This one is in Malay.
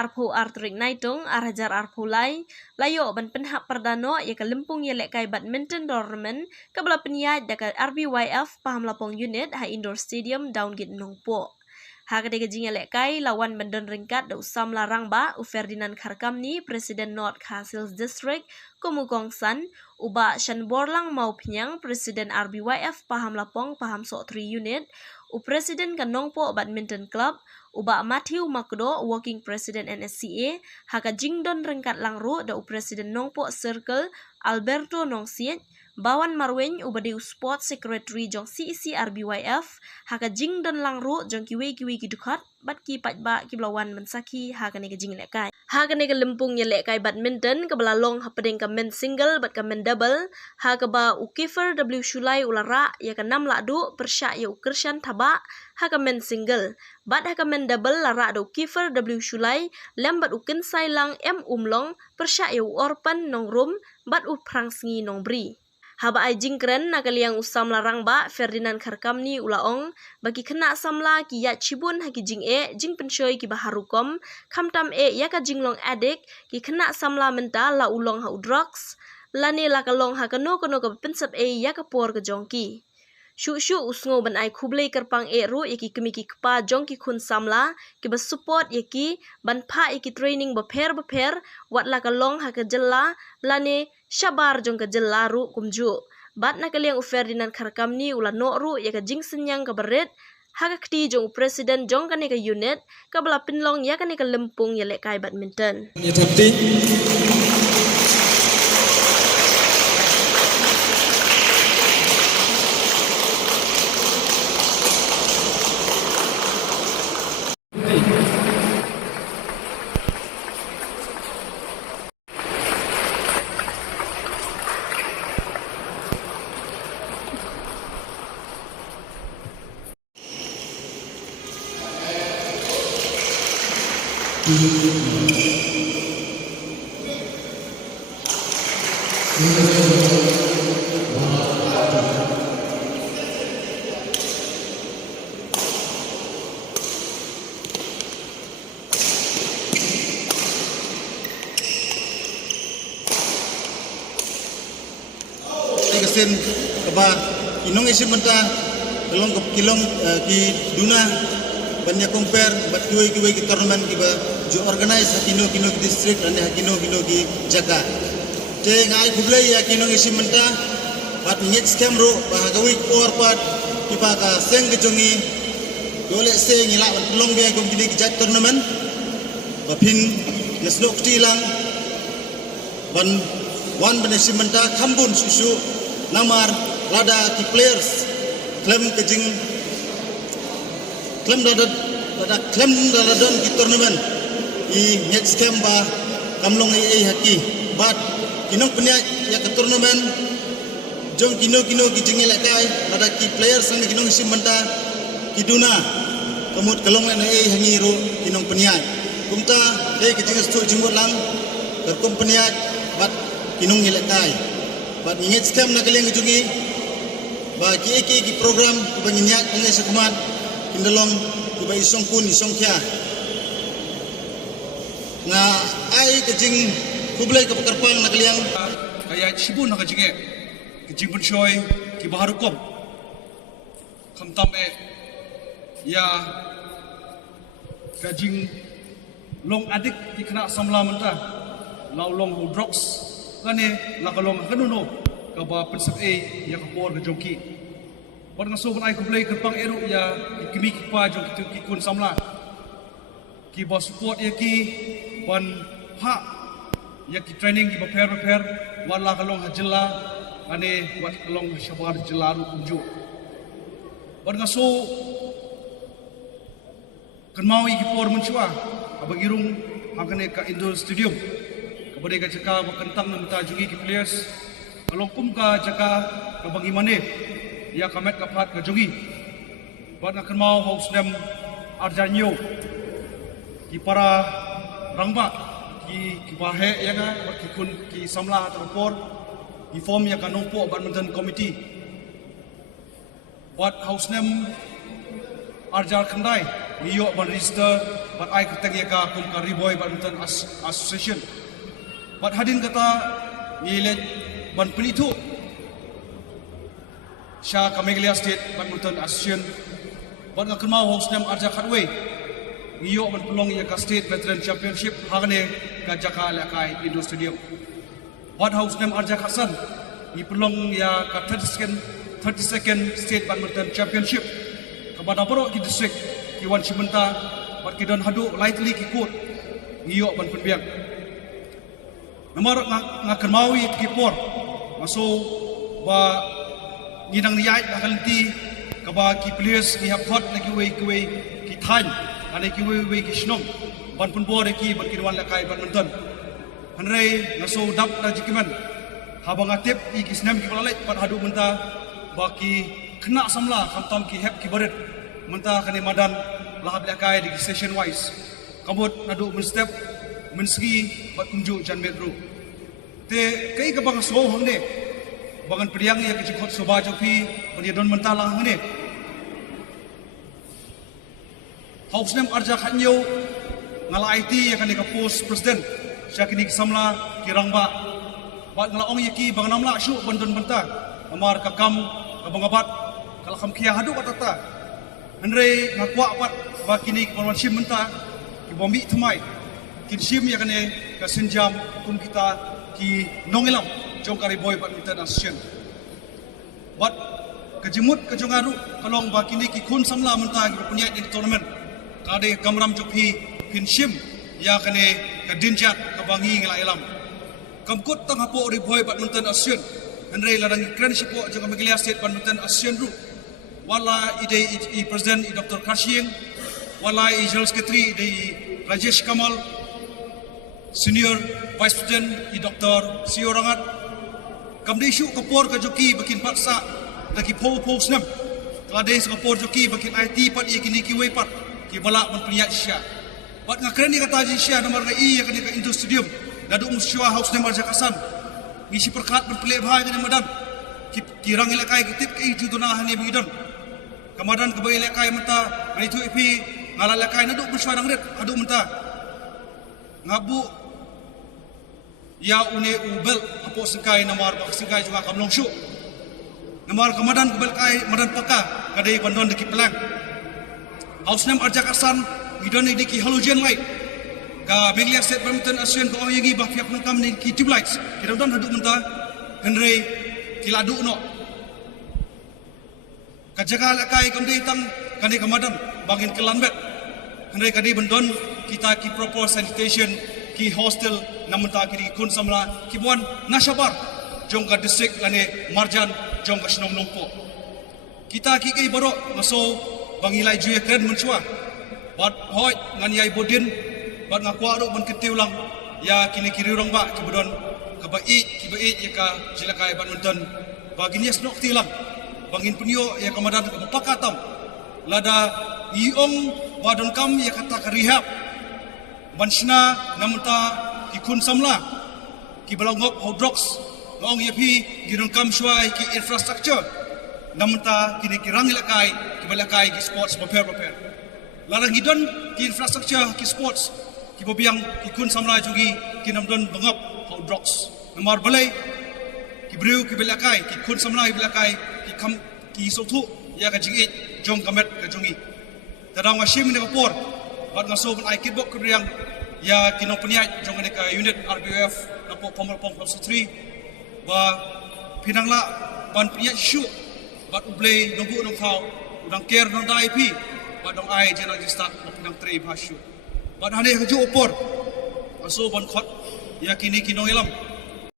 arpu artrik naitung arhajar arpu layo ban penhap perdano ya kelempung ya lekai badminton tournament kabla penyat dekat RBYF Paham Lapong Unit ha indoor stadium Downgate Nongpo. Hagade gajing lekai lawan bendon ringkat da usam larang ba u Ferdinand Kharkamni Presiden North Khasils District Kumugong San uba Shanborlang mau penyang Presiden RBYF Paham Lapong Paham Sok 3 Unit u Presiden Kanongpo Badminton Club uba Matthew Makdo Working President NSCA haka jingdon ringkat langru da u Presiden Nongpo Circle Alberto Nongsiet Bawan Marwen ubadi Sport Secretary jong CEC RBYF haka jingdon langru jong kiwi kidukat bat ki patba ki belawan mensaki haka ne jing lekai haka ne lempung ye lekai badminton ke belalong hapadeng ka men single bat ka men double haka ba u Kiefer W Shulai ulara ya ka 6 ladu persya ya u Krishan Thaba haka men single bat haka men double lara do Kiefer W Shulai lembat u Kinsai Lang M Umlong persya ya u Orpan Nongrum bat u Prangsngi Nongbri. Haba ai jingkren nakaliang usam larang ba Ferdinand Kharkamni ulaong bagi kena samla ki ya cibun haki jing jing pensoi ki baharukom kamtam ya ka jinglong adik ki kena samla menta la ulong ha drugs lani la kalong ha kano ka pensap ya ka por ka jongki shu usngo ban ai khublei kerpang ru yaki kemiki kpa jongki khun samla ki ba support yaki ban pha yaki training ba pher wat la kalong ha ka jella lani Syabar jong ke jelaru kumju. Bat na kaliang u Ferdinand Kharkamni ula noru ya ka jing senyang ka berit. Haka kti jong presiden jong kane ka unit. Kabla pinlong ya kane ka lempung ya lekai badminton. Ya tapti. Kasen kaba inong isim menta kilong ki duna banyak compare bat kiwe ki tournament ki ba jo organize hakino ki district ane hakino ki jaga te ngai kublai ya kinong isim menta bat nyet scam ro ba hagawi or pat ki ba ka seng gejongi dole se ngila ban long be gom ki jak tournament ba pin neslok tilang ban wan ban isim menta khambun susu namar lada ki players klem kejing klem dada don ki tournament i next game ba kamlong ai haki bat kinong punya ya ke tournament jong kino ki jingel kai lada ki players sang kinong sim menta kiduna kemut kelong ai hangi ro kinong punya kumta dei kejing stu jingot lang ke kompanya bat kinong ngel kai bat inget scam na kaleng jungi ba ki program ba nginyak ngai sekumat kindalong ba isong kun isong kya na ai kejing kublai ke pekerpang na kaleng kaya cibun na kejing pun shoy ki baharukom kamtam ya kajing long adik ki kena samla menta laulong drugs kane lakalong kanuno kaba pensep ya kapor ke jongki pada ngasoban ai kublai kerpang eru ya kimik pa jong ki kun samla ki ba support ya ki ban ha ya ki training ki ba prepare wala kalong hajela ane wat kalong syabar jelaru unju pada ngaso kan mau ki por menchua abagirung akane ka indoor stadium kepada jaka kentang minta jungi ki players kalau kum ka jaka ka bagi mane ya kamet ka phat ka jungi bat akan mau haus dem arjanyo ki para rangba ki bahe ya ka ki kun ki samla terpor ki form ya ka nongpo badminton committee bat haus dem arjar kandai iyo ban register ban ai keteng ya ka kum ka Riboy Badminton Association bat hadin kata ngilet ban penitu Sha Kamelia State Badminton Association ban ngakon mau hostem arja khatwe iyo ban pelong ya ka State Veteran Championship hagne ka Jaka Lakai Indoor Stadium bat hostem arja khasan i pelong ya ka 32nd State Badminton Championship kepada borok di district Iwan Cimenta bat kidon hadu lightly kikut iyo ban penbiang nomor ngakan mawi kipor masuk ba ngidang niyait akalti kaba ki players ki hapot na ki way ki than ane ki way ki shnong ban penbor ki ban kidwan lakai badminton hanrei naso dap na jikiman habang atip i ki snam ki balalait bat hadu menta baki kena samla kamtam ki hep ki baret menta kani madan lahab lakai di session wise kabut nadu menstep mensegi bat kunju jan metro te kai ka bang so hangde bangan priang ya kecikot soba jopi bani don menta lah hangde house nem arja khanyo ngala IT ya kani ka post president syakini samla kirangba bat ngala ong yaki bang namla syu bandon menta amar kakam kabangabat kalakam kia hadu katata Andre ngakwa pat bakini kawan sim menta ki bombi thmai kin sim ya kane ka senjam kum kita ki nongelam jongkari boy badminton association bat kejimut kejongaru kalong bakini ki kun samla menta ki punya di tournament kade kamram jokhi pin sim ya kane ka dinjat ka bangi ngela elam kamkut tang hapo ri boy badminton association Andre ladang kren sipo jong Kamelia State Badminton Association ru wala ide i president i Dr. Kashing wala i general secretary ide Rajesh Kamal senior vice president i Dr. Sio Rangat kamde isu kapor ka joki bakin patsa daki po snam klade sa kapor joki bakin IT pat i kini ki way pat ki bala man punya sya pat ngakren ni kata ji sya nomor i ya kini ka Indo Stadium dadu musyawa house nomor jakasan ngisi perkat berpelih bahaya kini madan kirang ilakai ketip ke itu tunah ni bidon kamadan kebai ilakai menta ani tu ipi ngala ilakai naduk berswarang red adu menta ngabu ya une ubel apo sekai namar bak sekai juga kamlong syu namar kamadan kebel kai madan paka kadai bandon deki pelang house name arja kasan bidon ni deki halogen light ka Kamelia State Badminton Association ko yagi ba fiak nang kam ni ki tube lights kira don hadu menta Henry kiladu no kajaga lakai kamde tang kani kamadan bangin kelanbet Henry kadi bendon kita ki proper sanitation ki hostel namenta ki kun samla ki buan nasabar jong ka district lane marjan jong ka shnong nongpo kita ki kai baro ngaso bangilai juye kren muncua bat hoi ngan yai bodin bat ngakwa ro ban ketiu lang ya kini kiri rong ba ki bodon ka bai ya ka silakai badminton bagini snok tilang bangin punyo ya kamadan ka pakatam lada iong badon kam ya kata ka rehab bansna namta ki kun samla ki balangop hydrox ngong yapi girong kam shwai ki infrastructure namta kini kirang ilakai ki balakai ki sports prepare larang hidon ki infrastructure ki sports ki bobiang ki kun samla jugi ki namdon bangop hydrox nomor balai ki briu ki balakai ki kun samla ki balakai ki kam ki sotu ya ka jingi jong kamet ka jongi tadang wasim ni kapor bat ngaso ban ai kibok ki briang ya kinong peniat jong ka unit RBF napo Pomerpong Club 3 ba pinangla ban peniat syu bat ublei nunggu nong khau udang ker nong dai pi bat dong ai jenang jistak pinang 3 basyu bat hane ka ju opor aso ban khot ya kini kinong elam